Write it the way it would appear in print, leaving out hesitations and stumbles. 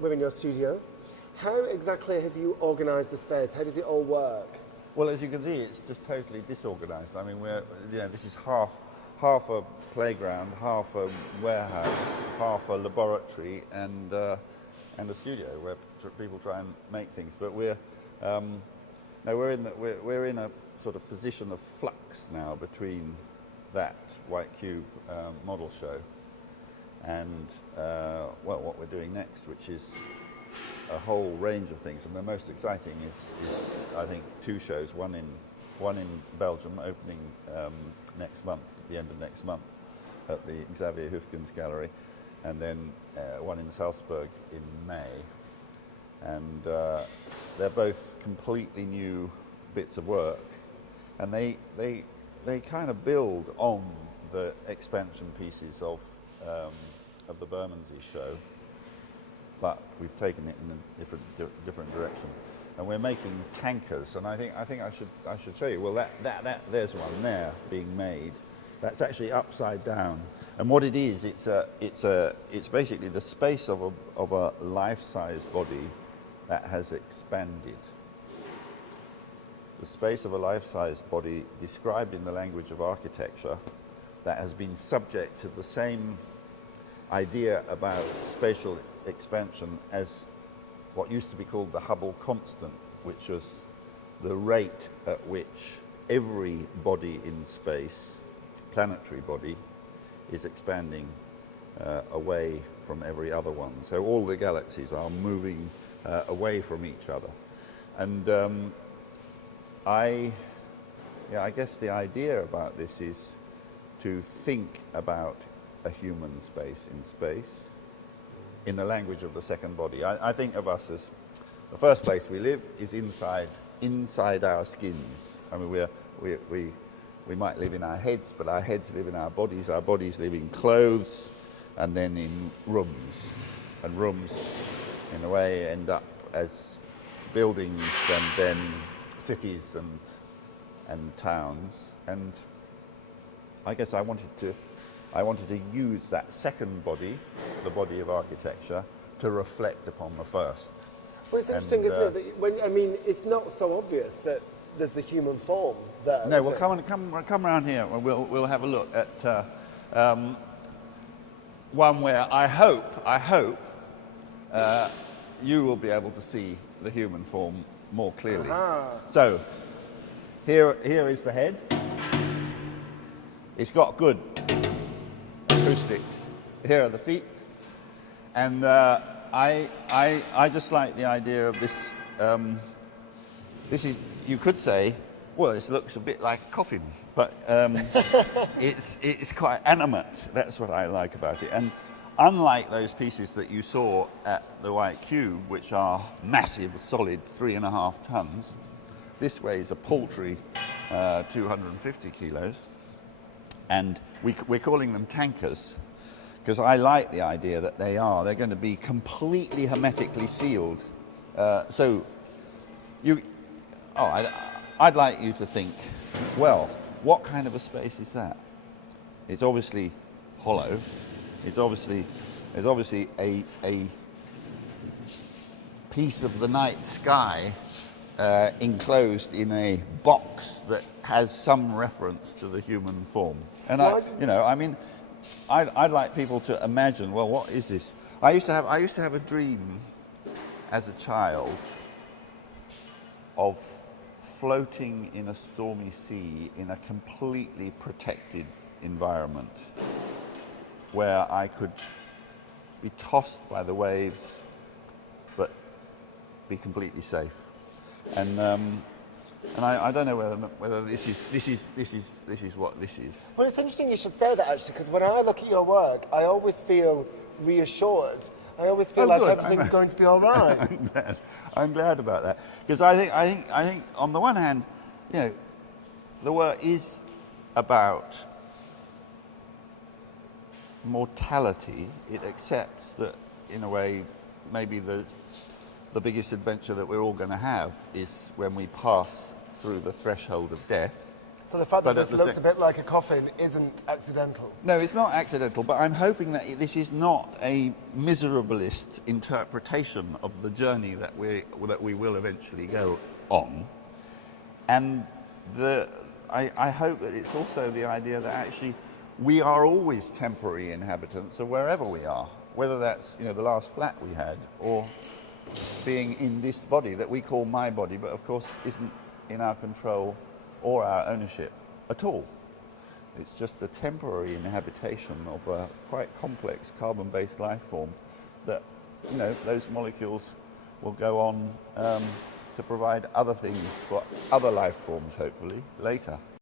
we're in your studio. How exactly have you organised the space? How does it all work? Well, as you can see, it's just totally disorganised. I mean, this is half a playground, half a warehouse, half a laboratory, and a studio where people try and make things. But we're in a sort of position of flux now between that White Cube model show and what we're doing next, which is a whole range of things. And the most exciting is I think two shows, one in Belgium opening next month, at the end of next month, at the Xavier Hufkens Gallery, and then one in Salzburg in May. And they're both completely new bits of work, and they kind of build on the expansion pieces of the Bermondsey show, but we've taken it in a different direction. And we're making tankers, and I think I should show you. Well, that there's one there being made. That's actually upside down. And what it is, it's basically the space of a life-size body that has expanded. The space of a life-size body described in the language of architecture that has been subject to the same idea about spatial expansion as what used to be called the Hubble constant, which was the rate at which every body in space, planetary body, is expanding away from every other one. So all the galaxies are moving away from each other. And I guess the idea about this is to think about a human space in the language of the second body. I think of us as the first place we live is inside our skins. I mean, we might live in our heads, but our heads live in our bodies live in clothes, and then in rooms. And rooms, in a way, end up as buildings and then cities and towns. And I guess I wanted to use that second body, the body of architecture, to reflect upon the first. Well, it's interesting, isn't it? That it's not so obvious that there's the human form there. No, well, come around here, and we'll have a look at one where I hope you will be able to see the human form more clearly. So here is the head. It's got good acoustics. Here are the feet, and I just like the idea of this. This is, you could say, well, this looks a bit like a coffin, but it's quite animate. That's what I like about it. And unlike those pieces that you saw at the White Cube, which are massive, solid 3.5 tons, this weighs a paltry 250 kilos. And we're calling them tankers because I like the idea that they're going to be completely hermetically sealed. I'd like you to think, well, what kind of a space is that? It's obviously hollow. There's obviously a piece of the night sky enclosed in a box that has some reference to the human form. And I'd like people to imagine, well, what is this? I used to have a dream as a child of floating in a stormy sea in a completely protected environment where I could be tossed by the waves but be completely safe. And I don't know whether this is what this is. Well, it's interesting you should say that, actually, because when I look at your work, I always feel reassured. I always feel like good. Everything's going to be all right. I'm glad about that, because I think on the one hand, the work is about mortality. It accepts that, in a way, maybe the biggest adventure that we're all going to have is when we pass through the threshold of death. So the fact that But at this the looks a bit like a coffin isn't accidental. No, it's not accidental, but I'm hoping that this is not a miserablist interpretation of the journey that we will eventually go on. And I hope that it's also the idea that actually we are always temporary inhabitants of wherever we are, whether that's the last flat we had or being in this body that we call my body, but of course isn't in our control or our ownership at all. It's just a temporary inhabitation of a quite complex carbon-based life form that, those molecules will go on to provide other things for other life forms, hopefully, later.